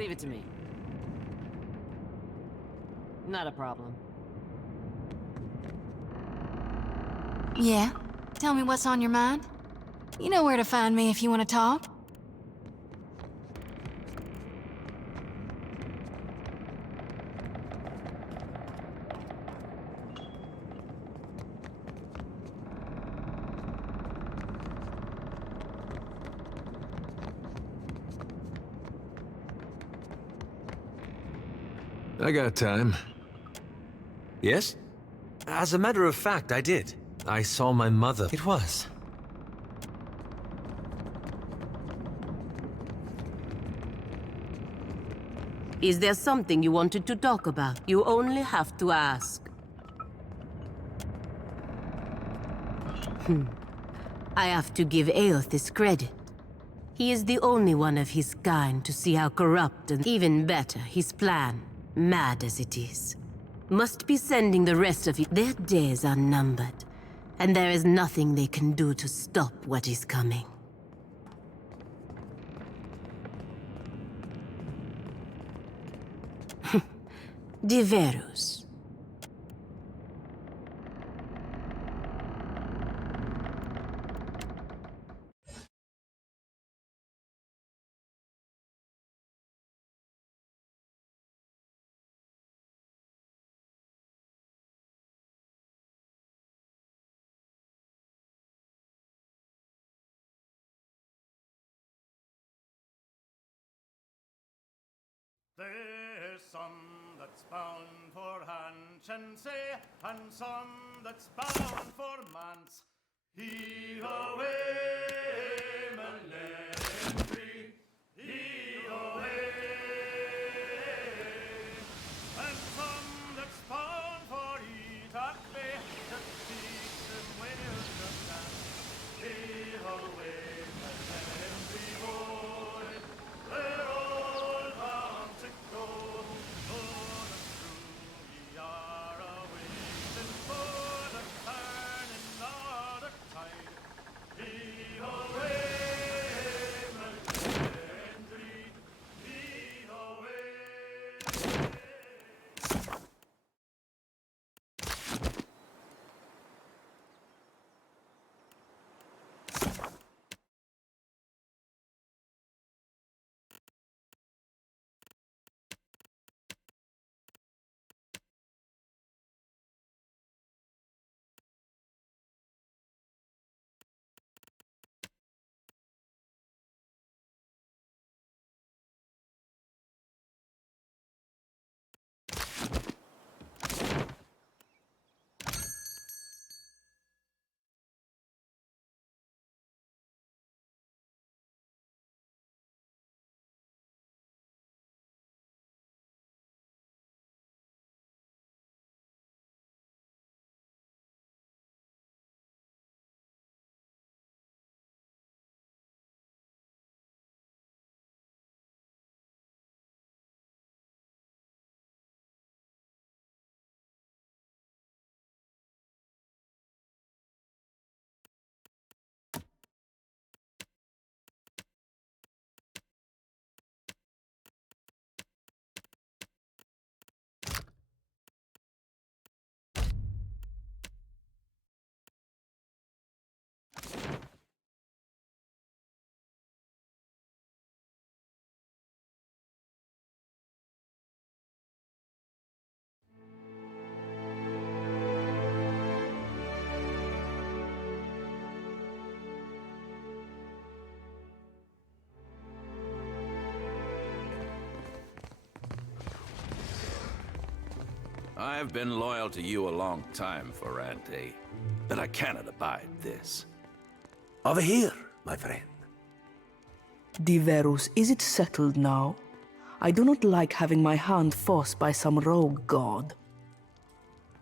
Leave it to me. Not a problem. Yeah? Tell me what's on your mind. You know where to find me if you want to talk. I got time. Yes? As a matter of fact, I did. I saw my mother. It was. Is there something you wanted to talk about? You only have to ask. I have to give Eoth his credit. He is the only one of his kind to see how corrupt and, even better, his plan, mad as it is, must be sending the rest of you. Their days are numbered, and there is nothing they can do to stop what is coming. Deverus. There's some that's bound for Hanchanse, and some that's bound for Mance. Heave away, Malentry, heave away. And some that's bound for Itakbe, that teach them where to dance. Heave away, Malentry, boy, they're all bound to go. Oh, the true we are awaiting for the turning of the tide. Heave away, Malentry, heave away. I've been loyal to you a long time, Ferrante, but I cannot abide this. Over here, my friend. Deverus, is it settled now? I do not like having my hand forced by some rogue god.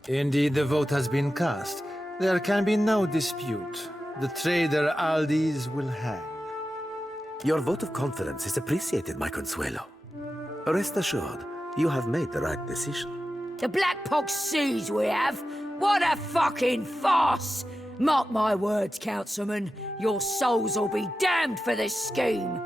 Indeed, the vote has been cast. There can be no dispute. The traitor Aldis will hang. Your vote of confidence is appreciated, my Consuelo. Rest assured, you have made the right decision. The Black Pox seas we have? What a fucking farce! Mark my words, Councilman. Your souls will be damned for this scheme.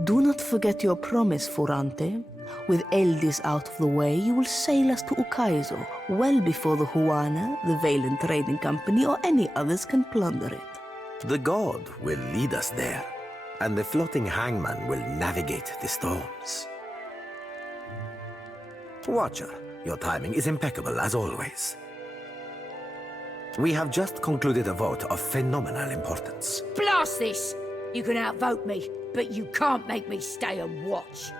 Do not forget your promise, Furante. With Eldis out of the way, you will sail us to Ukaizo, well before the Huana, the Valen Trading Company, or any others can plunder it. The god will lead us there, and the floating hangman will navigate the storms. Watcher, your timing is impeccable as always. We have just concluded a vote of phenomenal importance. Blast this! You can outvote me, but you can't make me stay and watch.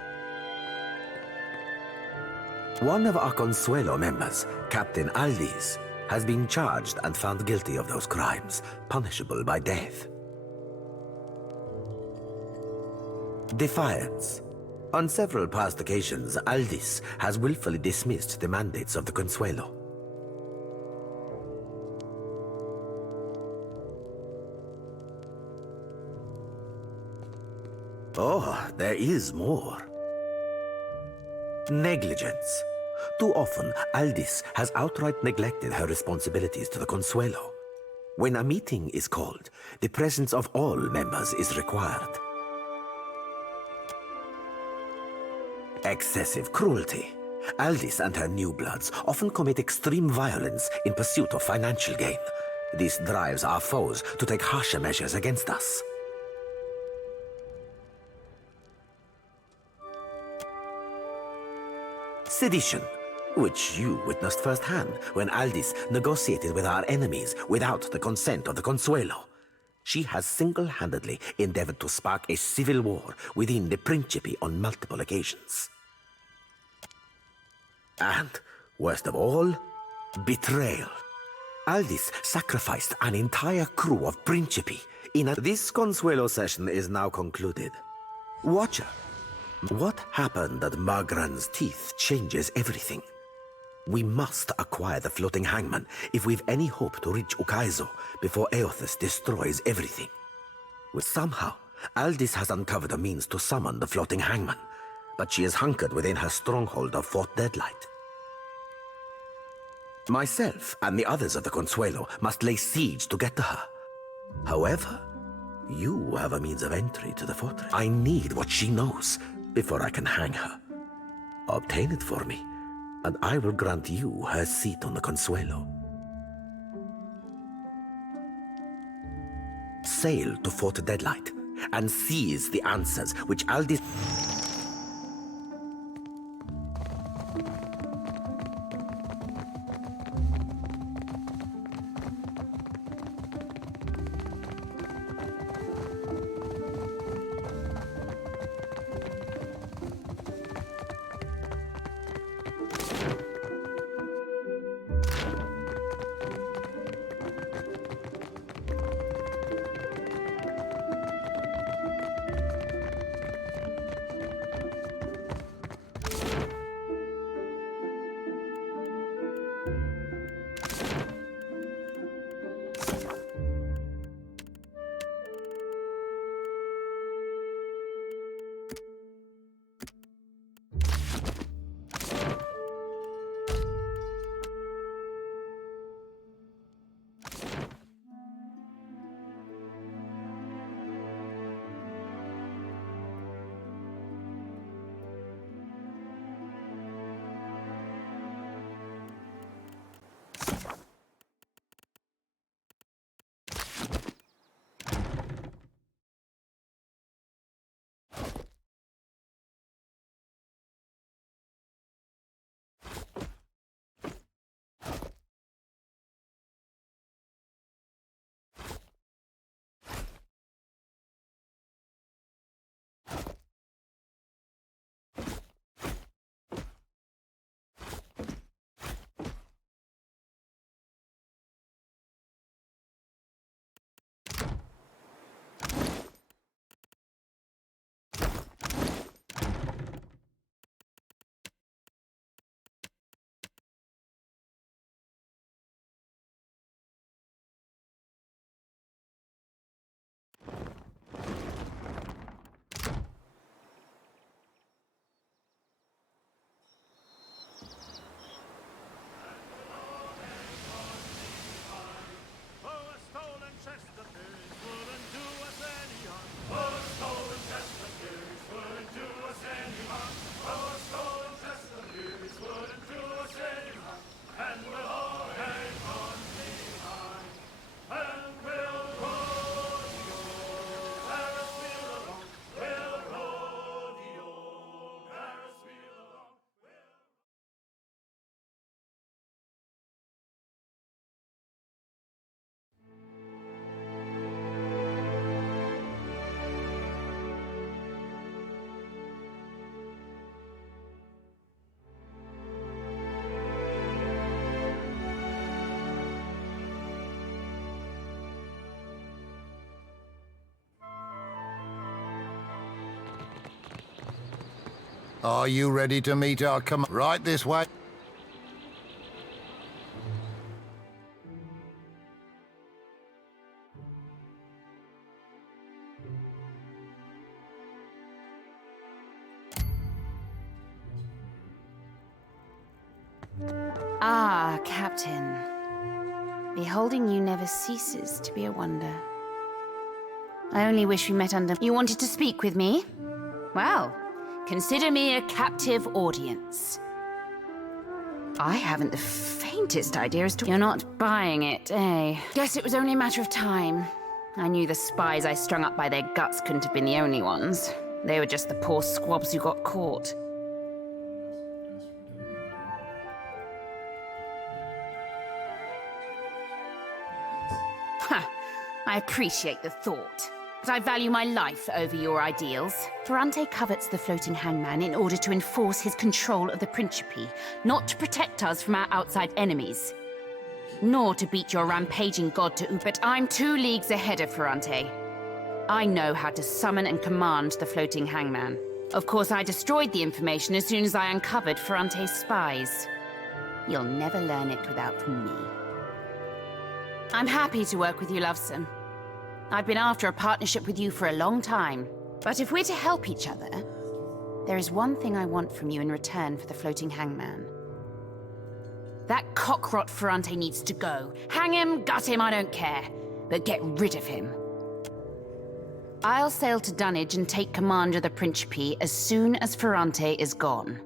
One of our Consuelo members, Captain Aldis, has been charged and found guilty of those crimes, punishable by death. Defiance. On several past occasions, Aldis has willfully dismissed the mandates of the Consuelo. Oh, there is more. Negligence. Too often, Aldis has outright neglected her responsibilities to the Consuelo. When a meeting is called, the presence of all members is required. Excessive cruelty. Aldis and her new bloods often commit extreme violence in pursuit of financial gain. This drives our foes to take harsher measures against us. Sedition, which you witnessed firsthand when Aldis negotiated with our enemies without the consent of the Consuelo. She has single-handedly endeavored to spark a civil war within the Principe on multiple occasions. And, worst of all, betrayal. Aldis sacrificed an entire crew of Principe This Consuelo session is now concluded. Watcher, what happened at Magran's teeth changes everything. We must acquire the floating hangman if we've any hope to reach Ukaizo before Eothas destroys everything. Somehow, Aldis has uncovered a means to summon the floating hangman, but she is hunkered within her stronghold of Fort Deadlight. Myself and the others of the Consuelo must lay siege to get to her. However, you have a means of entry to the fortress. I need what she knows before I can hang her. Obtain it for me, and I will grant you her seat on the Consuelo. Sail to Fort Deadlight and seize the answers which Aldis... Are you ready to meet our right this way? Ah, Captain. Beholding you never ceases to be a wonder. I only wish we met under... You wanted to speak with me? Well, consider me a captive audience. I haven't the faintest idea as to... You're not buying it, eh? Guess it was only a matter of time. I knew the spies I strung up by their guts couldn't have been the only ones. They were just the poor squabs who got caught. I appreciate the thought, but I value my life over your ideals. Ferrante covets the floating hangman in order to enforce his control of the Principe, not to protect us from our outside enemies, nor to beat your rampaging god to but I'm 2 leagues ahead of Ferrante. I know how to summon and command the floating hangman. Of course, I destroyed the information as soon as I uncovered Ferrante's spies. You'll never learn it without me. I'm happy to work with you, Loveson. I've been after a partnership with you for a long time. But if we're to help each other, there is one thing I want from you in return for the floating hangman. That cockrot Ferrante needs to go. Hang him, gut him, I don't care. But get rid of him. I'll sail to Dunwich and take command of the Principe as soon as Ferrante is gone.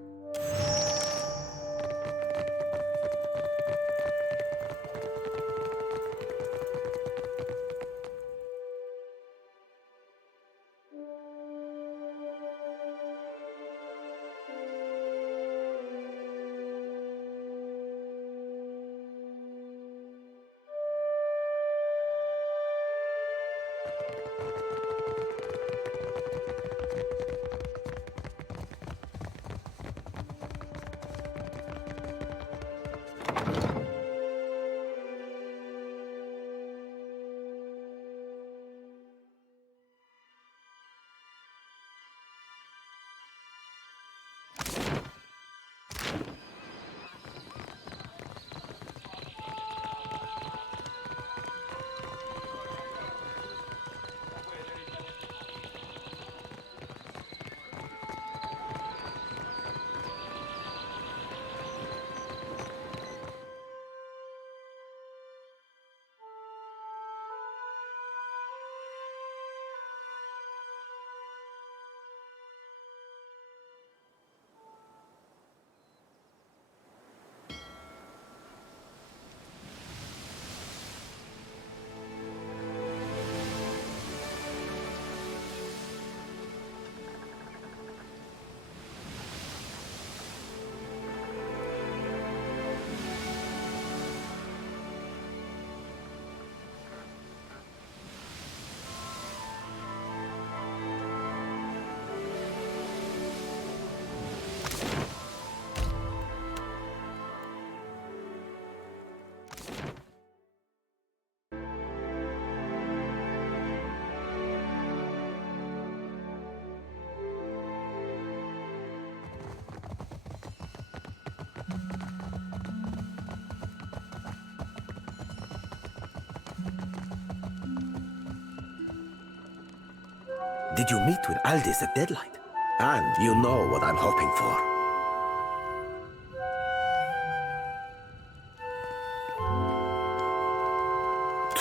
Did you meet with Aldis at Deadlight? And you know what I'm hoping for.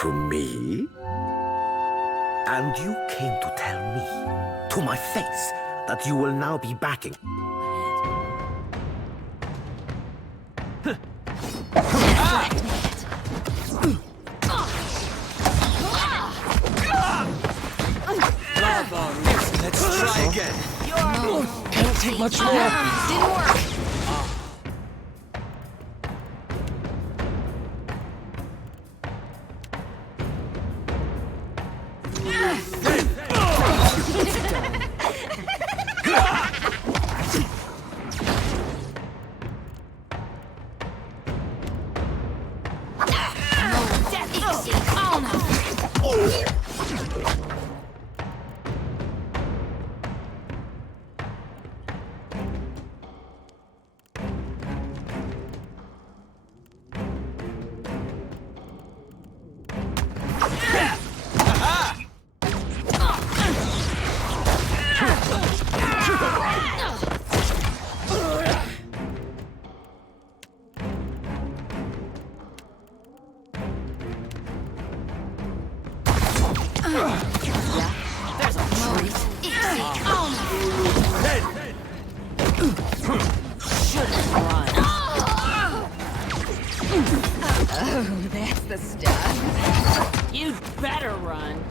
To me? And you came to tell me, to my face, that you will now be backing... Let's try again. Can't take much more. Didn't work. the stuff. You'd better run.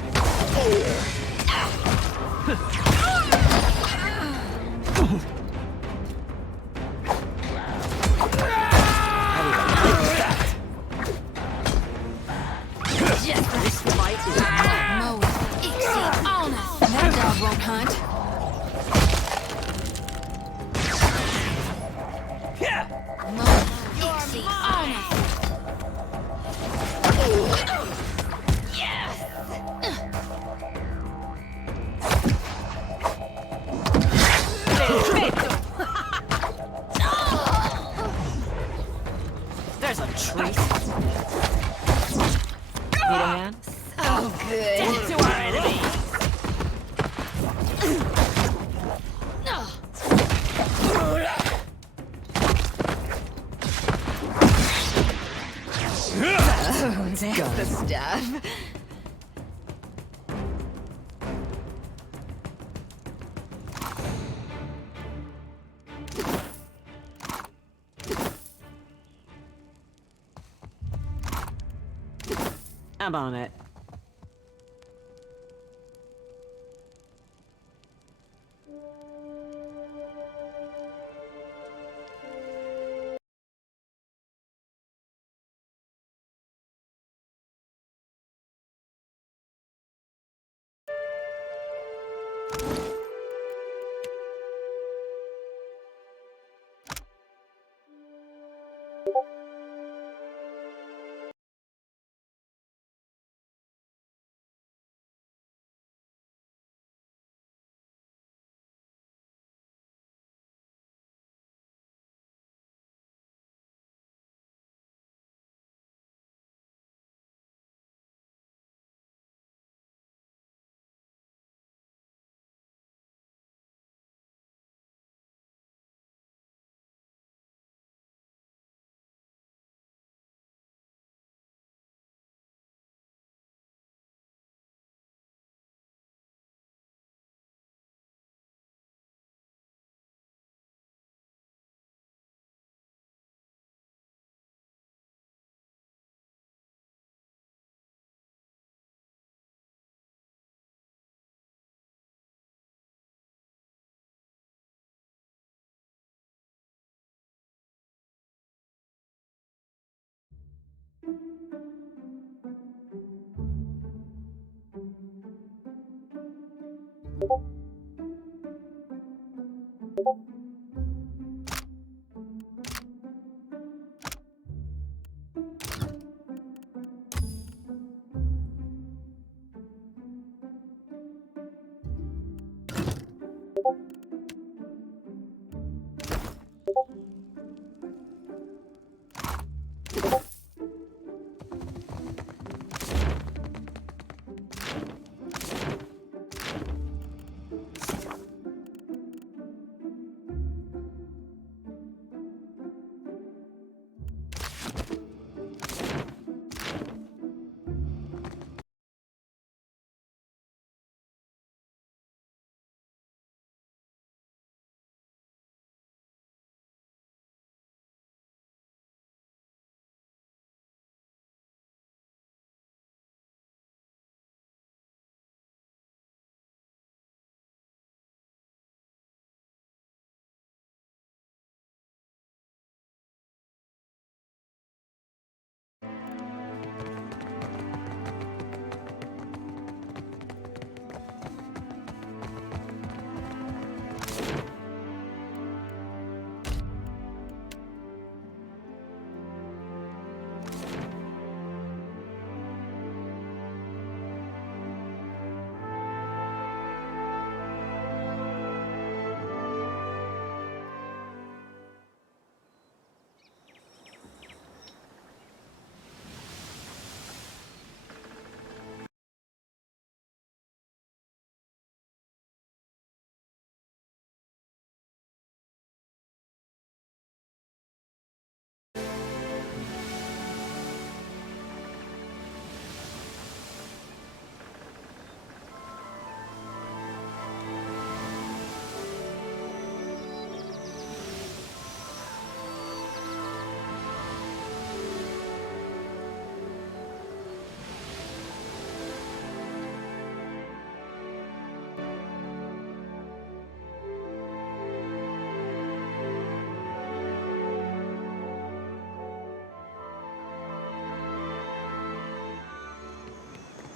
This fight is no exceed honest. That dog won't hunt. No exceed honest. There's a trace. Need a hand? So good. Death to our enemies. Oh, that's the stuff. I'm on it.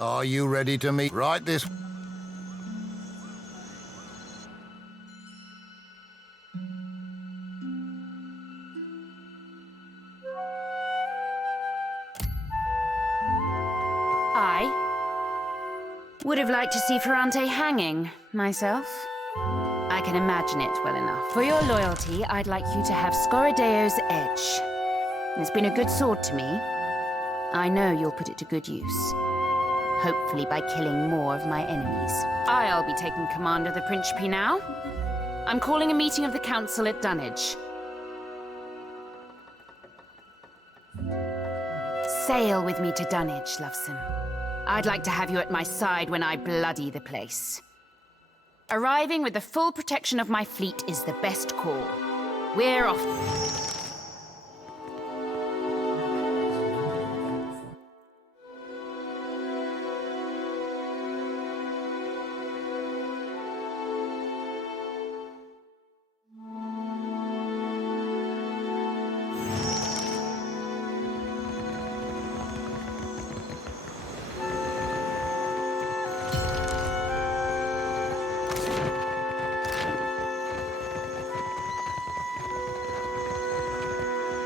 Are you ready to meet right this... I would have liked to see Ferrante hanging, myself. I can imagine it well enough. For your loyalty, I'd like you to have Scorrideo's edge. It's been a good sword to me. I know you'll put it to good use. Hopefully by killing more of my enemies. I'll be taking command of the Principe now. I'm calling a meeting of the Council at Dunwich. Sail with me to Dunwich, Lovesome. I'd like to have you at my side when I bloody the place. Arriving with the full protection of my fleet is the best call. We're off.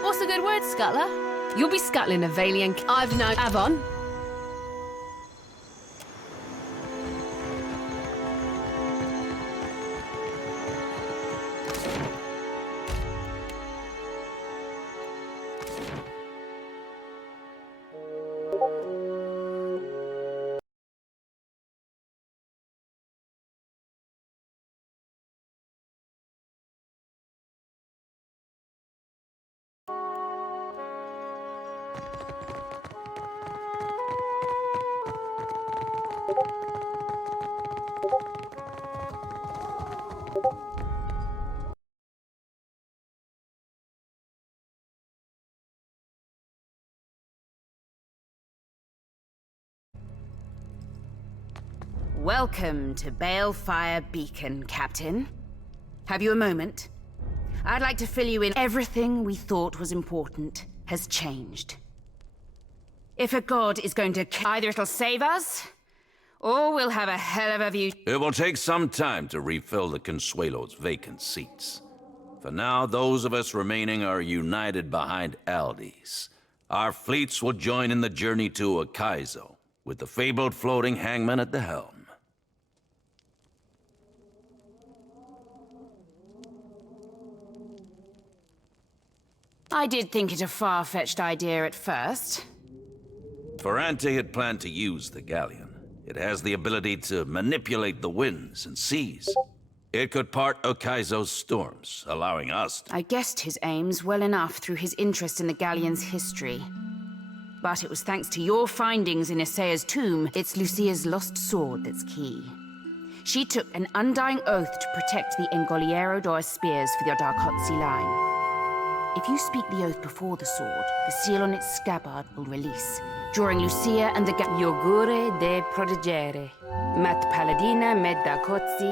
What's a good word, Scuttler? You'll be scuttling a Valiant. I've known Avon. Welcome to Balefire Beacon, Captain. Have you a moment? I'd like to fill you in. Everything we thought was important has changed. If a god is going to kill, either it'll save us, or we'll have a hell of a view. It will take some time to refill the Consuelo's vacant seats. For now, those of us remaining are united behind Aldi's. Our fleets will join in the journey to Akaizo, with the fabled floating hangman at the helm. I did think it a far-fetched idea at first. Ferrante had planned to use the galleon. It has the ability to manipulate the winds and seas. It could part Akaizo's storms, allowing us to... I guessed his aims well enough through his interest in the galleon's history. But it was thanks to your findings in Isaea's tomb, it's Lucia's lost sword that's key. She took an undying oath to protect the Engoliero d'Or spears for the Darkotsi line. If you speak the oath before the sword, the seal on its scabbard will release, drawing Lucia and the Yogure de protegere, mat paladina med Darkotsi.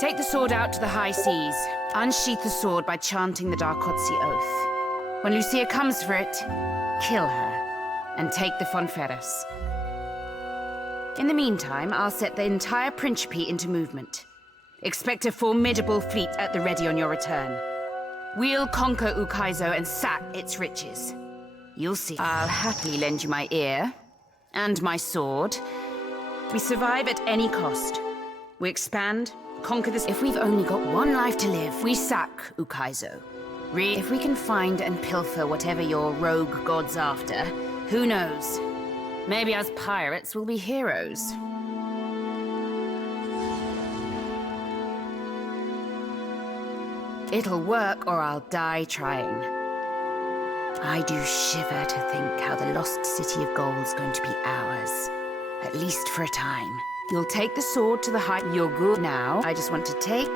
Take the sword out to the high seas. Unsheath the sword by chanting the Darkotsi oath. When Lucia comes for it, kill her, and take the Fonferres. In the meantime, I'll set the entire Principe into movement. Expect a formidable fleet at the ready on your return. We'll conquer Ukaizo and sack its riches. You'll see. I'll happily lend you my ear, and my sword. We survive at any cost. We expand, conquer this. If we've only got one life to live, we sack Ukaizo. If we can find and pilfer whatever your rogue god's after, who knows? Maybe us pirates will be heroes. It'll work or I'll die trying. I do shiver to think how the lost city of gold's going to be ours. At least for a time. You'll take the sword to the high... You're good now. I just want to take...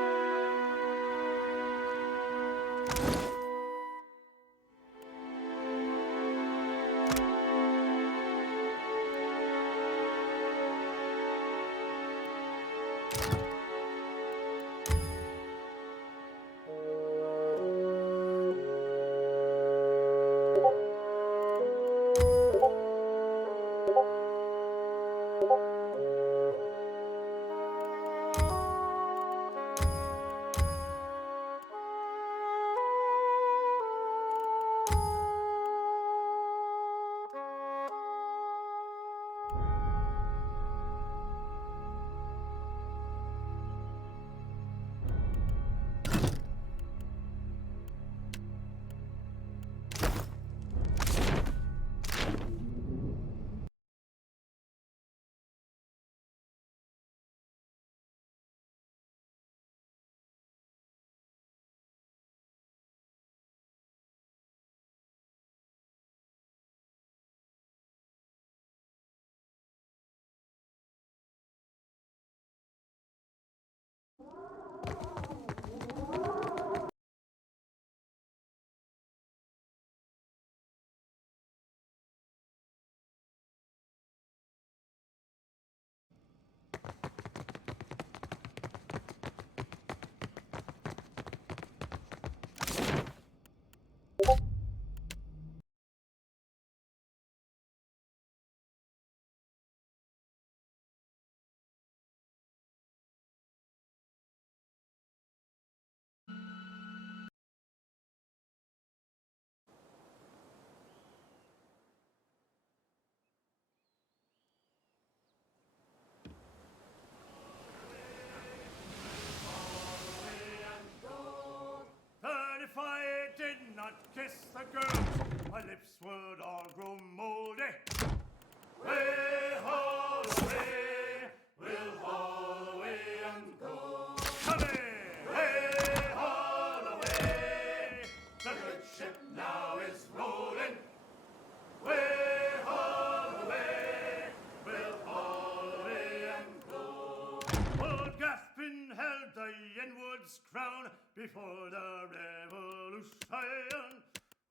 inwards crown before the revolution.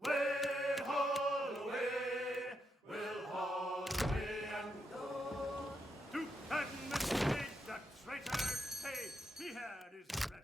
Way, haul away, we'll haul away and go. To Cadmus made the traitor pay, he had his retribution.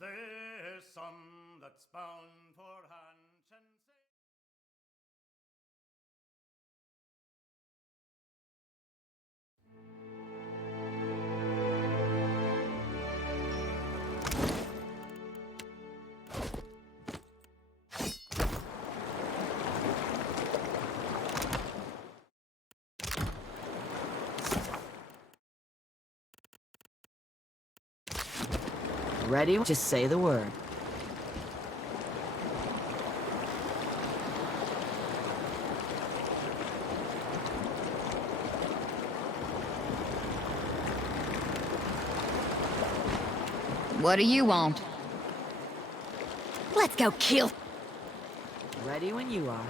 There's some that's bound for hand and say. Ready? Just say the word. What do you want? Let's go kill. Ready when you are.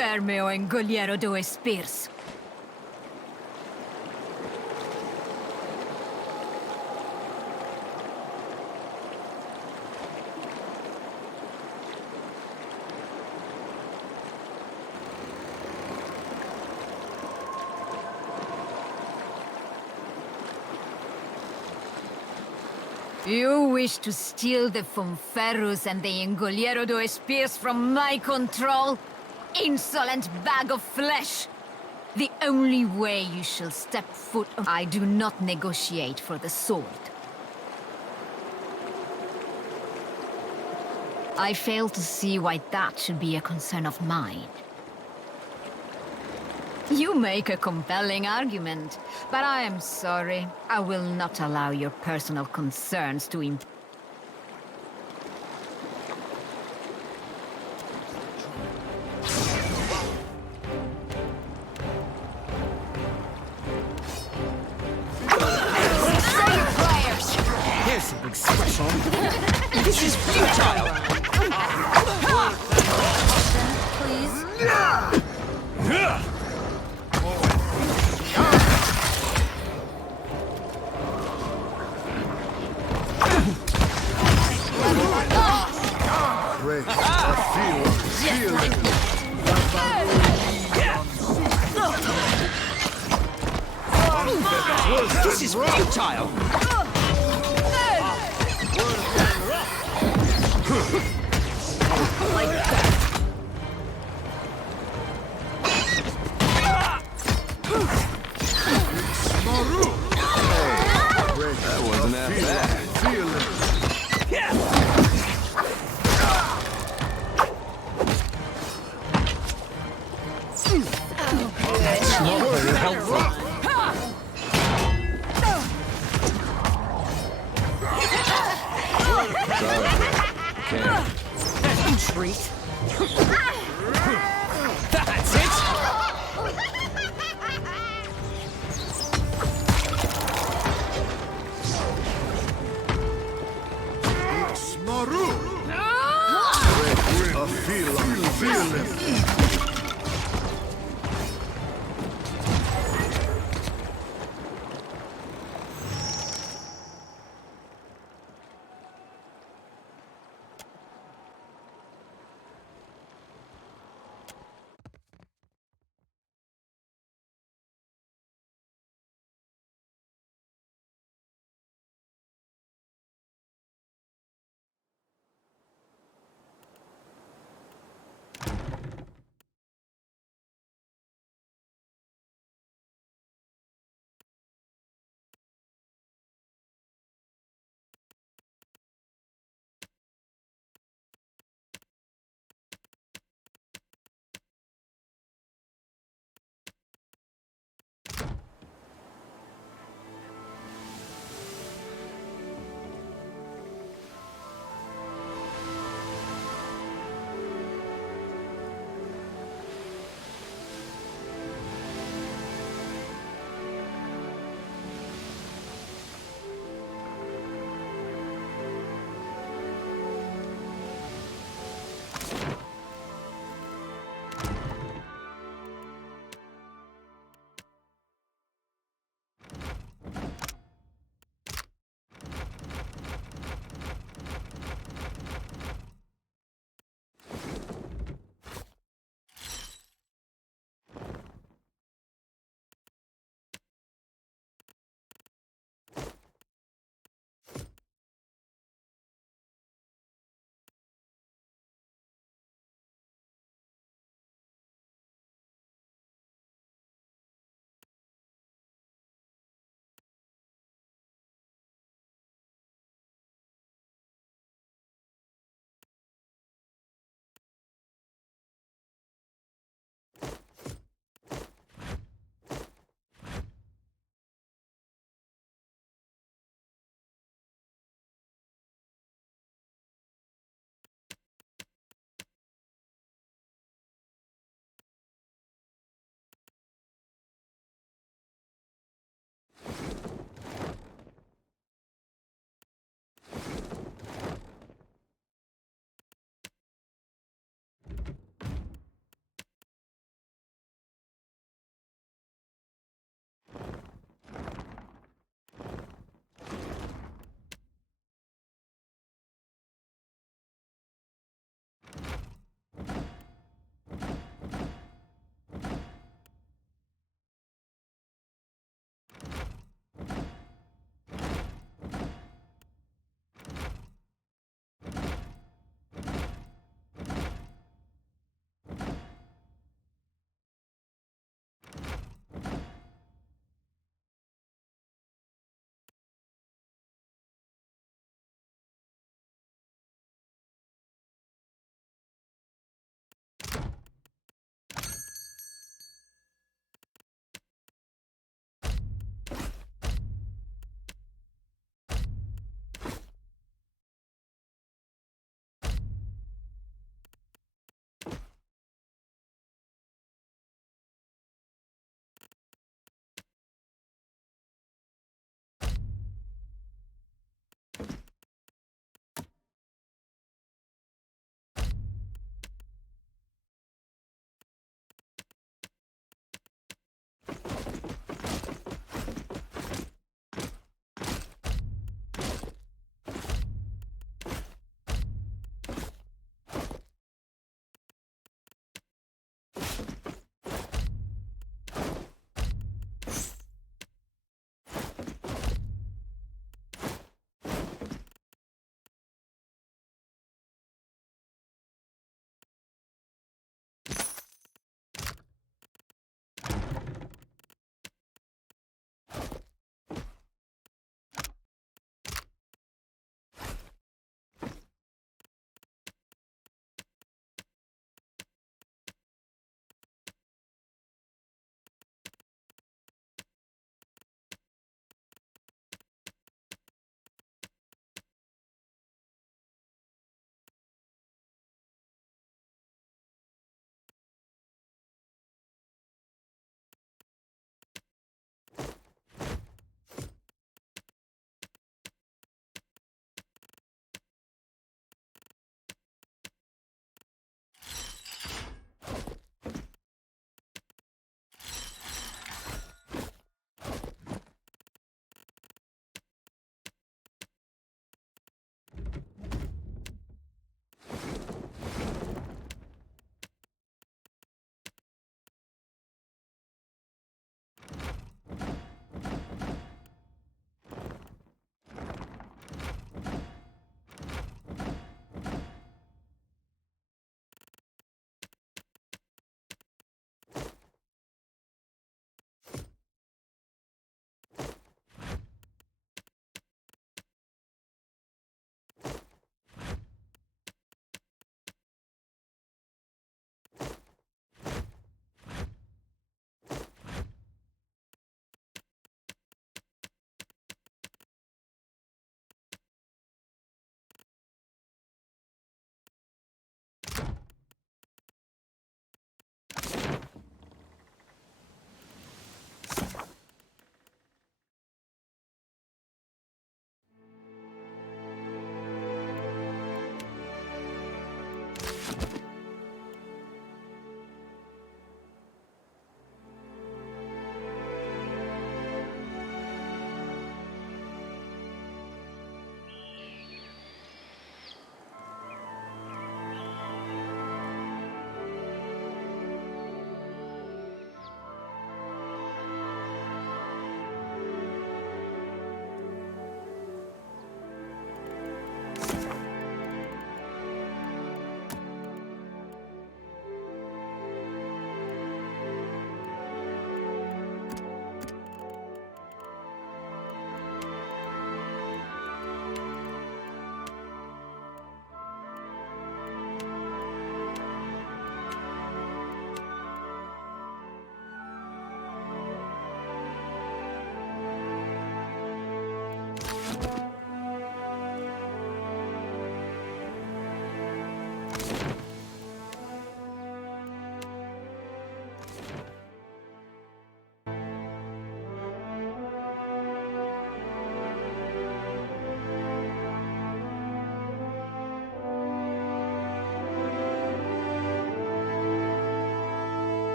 Terme o Ingoliero do Spears. You wish to steal the Fonferros and the Ingoliero do Spears from my control? Insolent bag of flesh! The only way you shall step foot on— I do not negotiate for the sword. I fail to see why that should be a concern of mine. You make a compelling argument, but I am sorry. I will not allow your personal concerns to imp— Say your prayers! Here's something special. This is futile! Please? Great. I feel it. This is futile! That wasn't that bad. Feel it. That's not very helpful. Treat. That's it! Smaru! I feel it.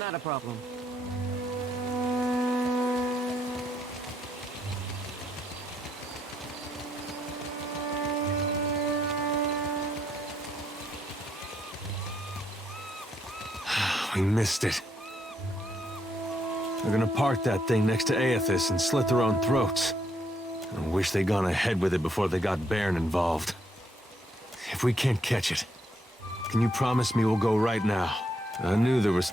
Not a problem. We missed it. They're gonna park that thing next to Aethys and slit their own throats. I wish they'd gone ahead with it before they got Bairn involved. If we can't catch it, can you promise me we'll go right now? I knew there was...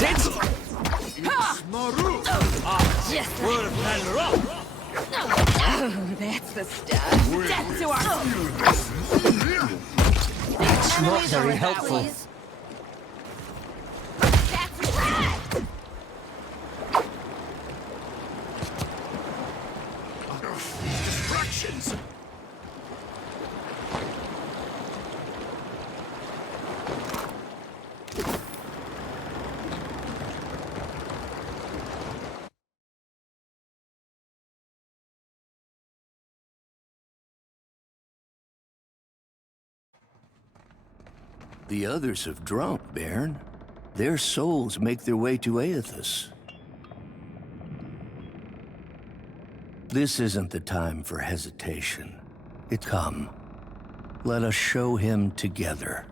That's it! Just Word of Pandora! oh, that's the stuff. Death to our... That's not very helpful. That's right! Distractions! The others have drunk, Bairn. Their souls make their way to Aethys. This isn't the time for hesitation. Come, let us show him together.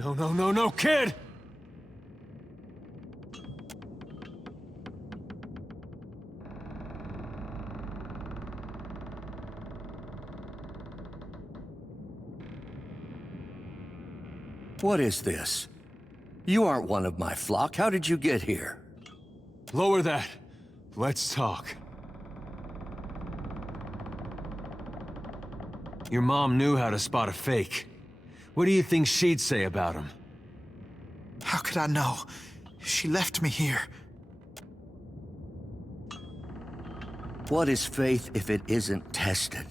No, kid! What is this? You aren't one of my flock. How did you get here? Lower that. Let's talk. Your mom knew how to spot a fake. What do you think she'd say about him? How could I know? She left me here. What is faith if it isn't tested?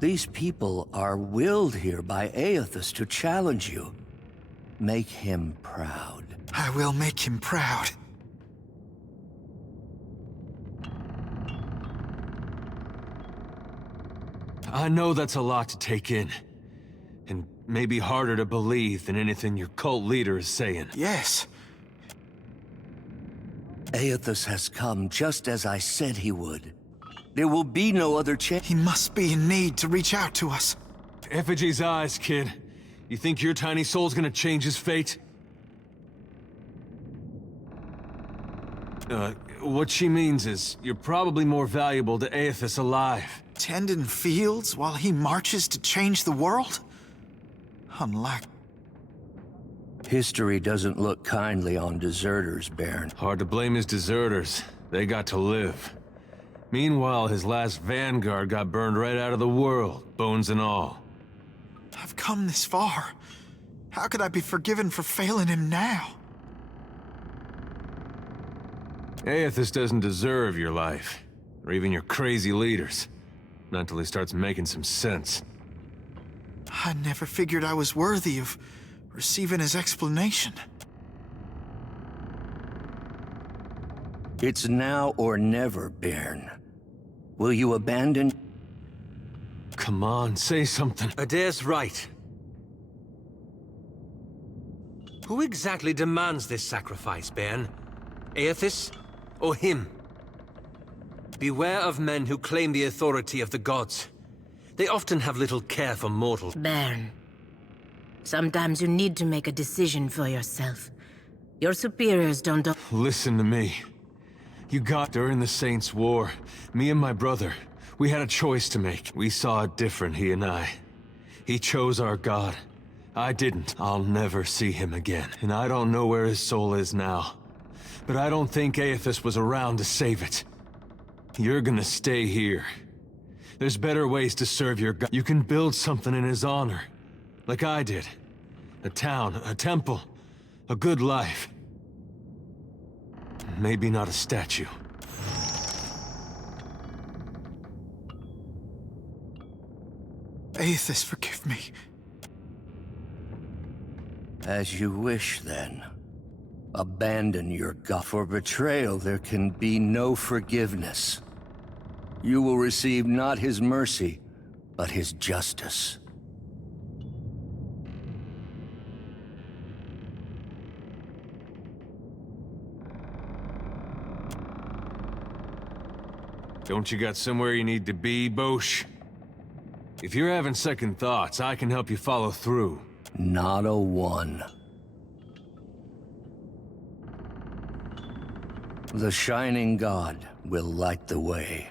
These people are willed here by Aethys to challenge you. Make him proud. I will make him proud. I know that's a lot to take in. And maybe harder to believe than anything your cult leader is saying. Yes. Aethys has come just as I said he would. There will be no other chance. He must be in need to reach out to us. Effigy's eyes, kid. You think your tiny soul's gonna change his fate? What she means is, you're probably more valuable to Aethys alive. Tending fields while he marches to change the world? Unlike... History doesn't look kindly on deserters, Bairn. Hard to blame his deserters. They got to live. Meanwhile, his last vanguard got burned right out of the world, bones and all. I've come this far. How could I be forgiven for failing him now? Aethys doesn't deserve your life, or even your crazy leaders. Not until he starts making some sense. I never figured I was worthy of receiving his explanation. It's now or never, Bairn. Will you abandon... Come on, say something. Adair's right. Who exactly demands this sacrifice, Bairn? Aethys or him? Beware of men who claim the authority of the gods. They often have little care for mortals. Bairn, sometimes you need to make a decision for yourself. Your superiors don't... Listen to me. You got during the Saints' War. Me and my brother, we had a choice to make. We saw it different, he and I. He chose our god. I didn't. I'll never see him again. And I don't know where his soul is now. But I don't think Aethys was around to save it. You're gonna stay here. There's better ways to serve your god. You can build something in his honor. Like I did. A town, a temple, a good life. Maybe not a statue. Aethys, forgive me. As you wish, then. Abandon your god. For betrayal, there can be no forgiveness. You will receive not his mercy, but his justice. Don't you got somewhere you need to be, Bosch? If you're having second thoughts, I can help you follow through. Not a one. The Shining God will light the way.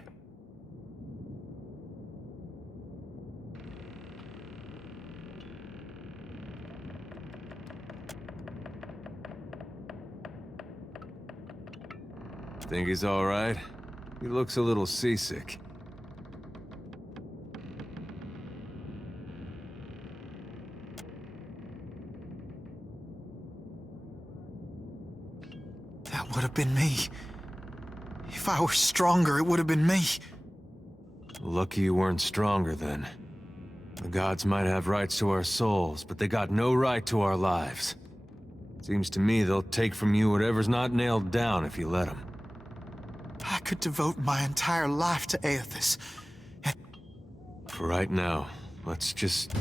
Think he's all right? He looks a little seasick. That would have been me. If I were stronger, it would have been me. Lucky you weren't stronger then. The gods might have rights to our souls, but they got no right to our lives. Seems to me they'll take from you whatever's not nailed down if you let them. I could devote my entire life to Aethys. For right now, let's just...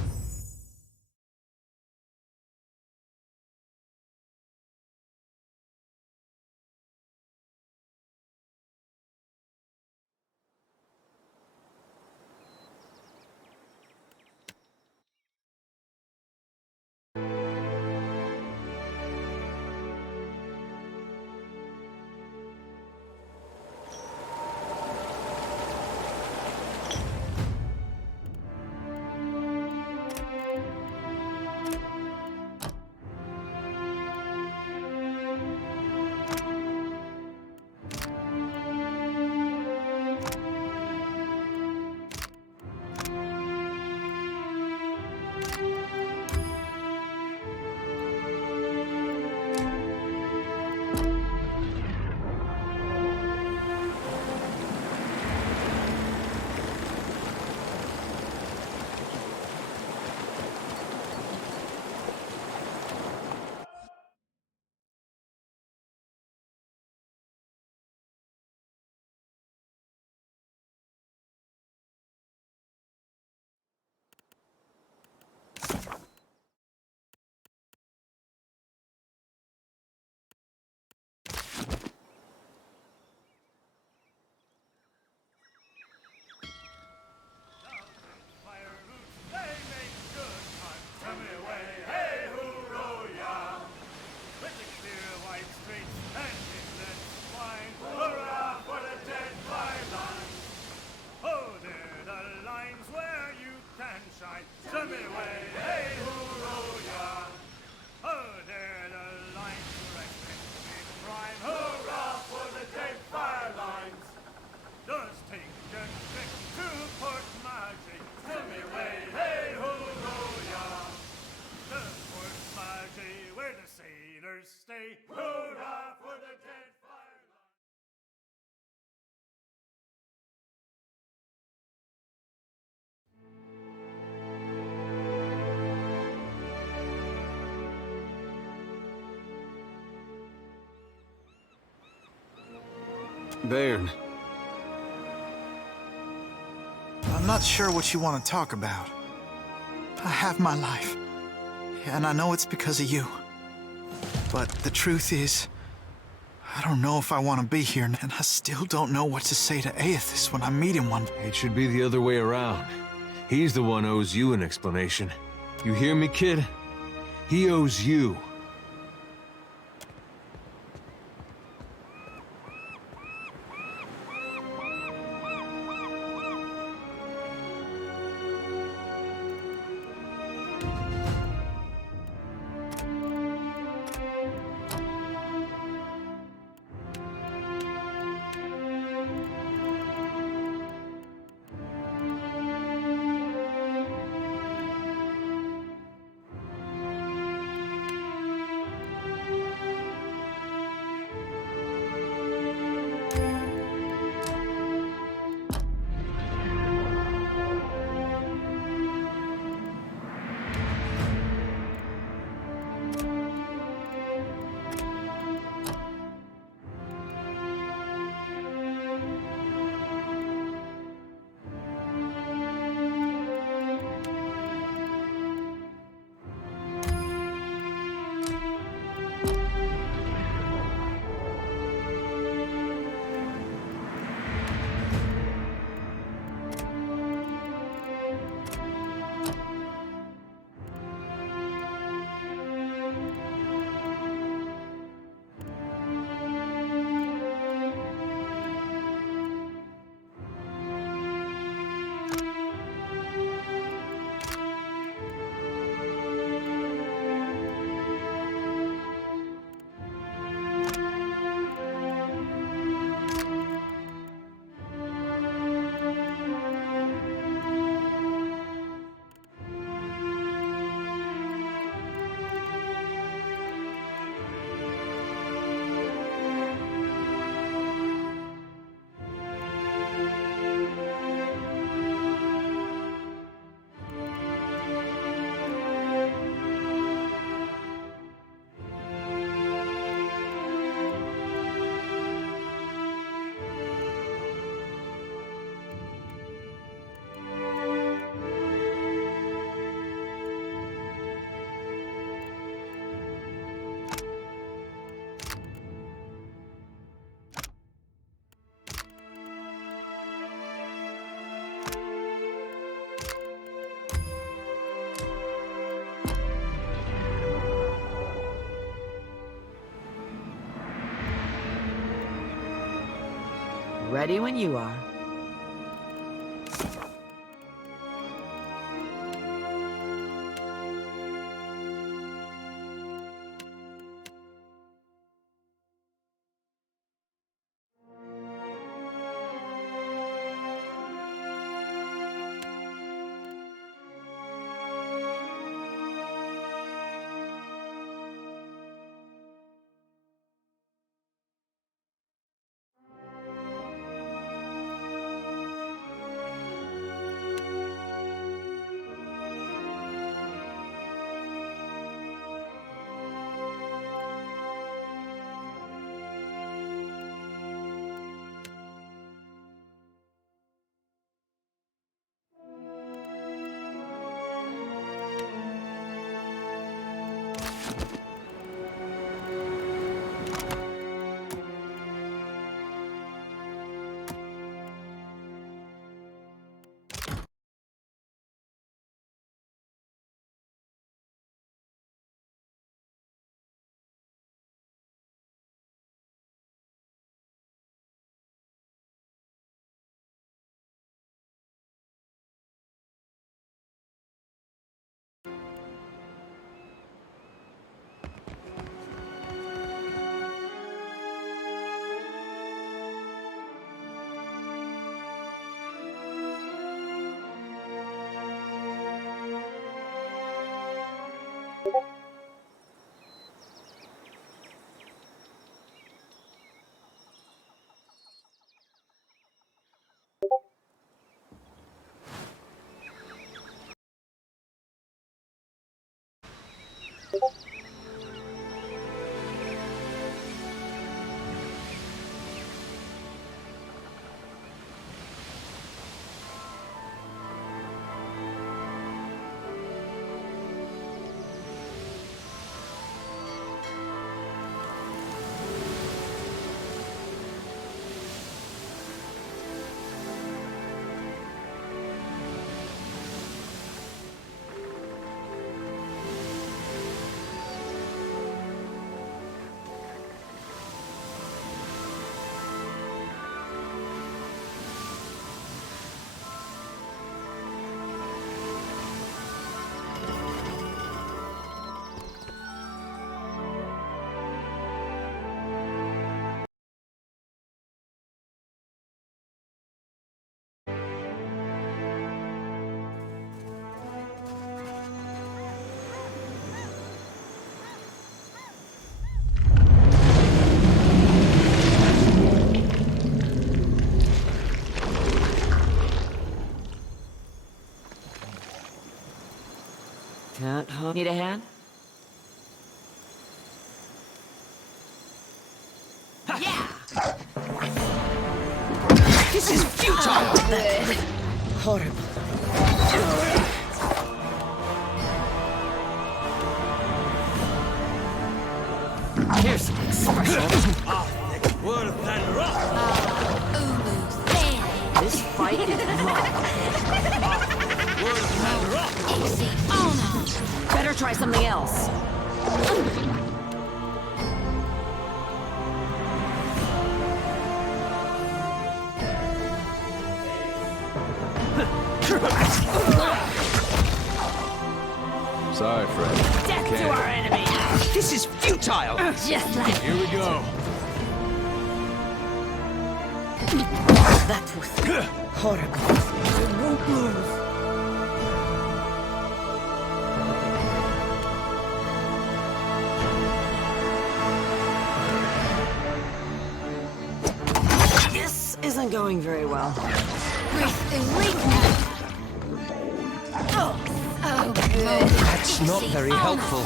Stay, hoorah for the Deadfire! Bairn. I'm not sure what you want to talk about. I have my life, and I know it's because of you. But the truth is, I don't know if I want to be here, and I still don't know what to say to Aethys when I meet him one day. It should be the other way around. He's the one owes you an explanation. You hear me, kid? He owes you. Ready when you are. front, huh? Need a hand? Yeah! This is futile! Good. Horrible. Here's some expression. Worth that rock! This fight is long. Better try something else. Sorry, Fred. Death to our enemy! This is futile! Just like Here we go. That was horrible. I won't lose. This isn't going very well. Oh, good. That's not very helpful.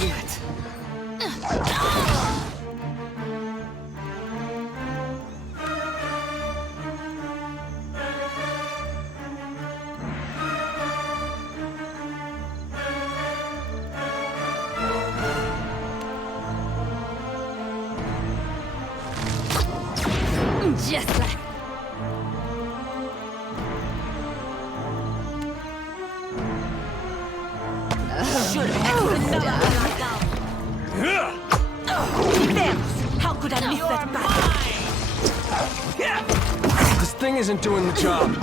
Yet. Just like How could I miss that battle? This thing isn't doing the job.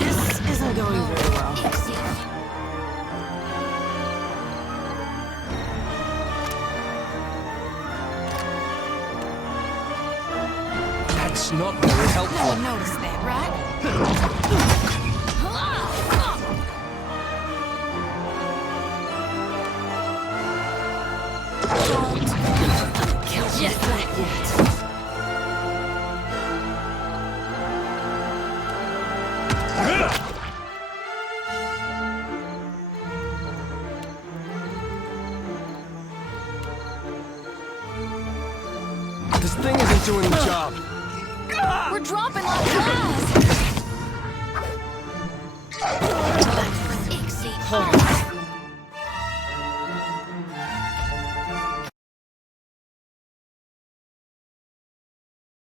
This isn't going very well. That's not very helpful. No, notice that, right? just like that. This thing isn't doing the job. We're dropping like flies.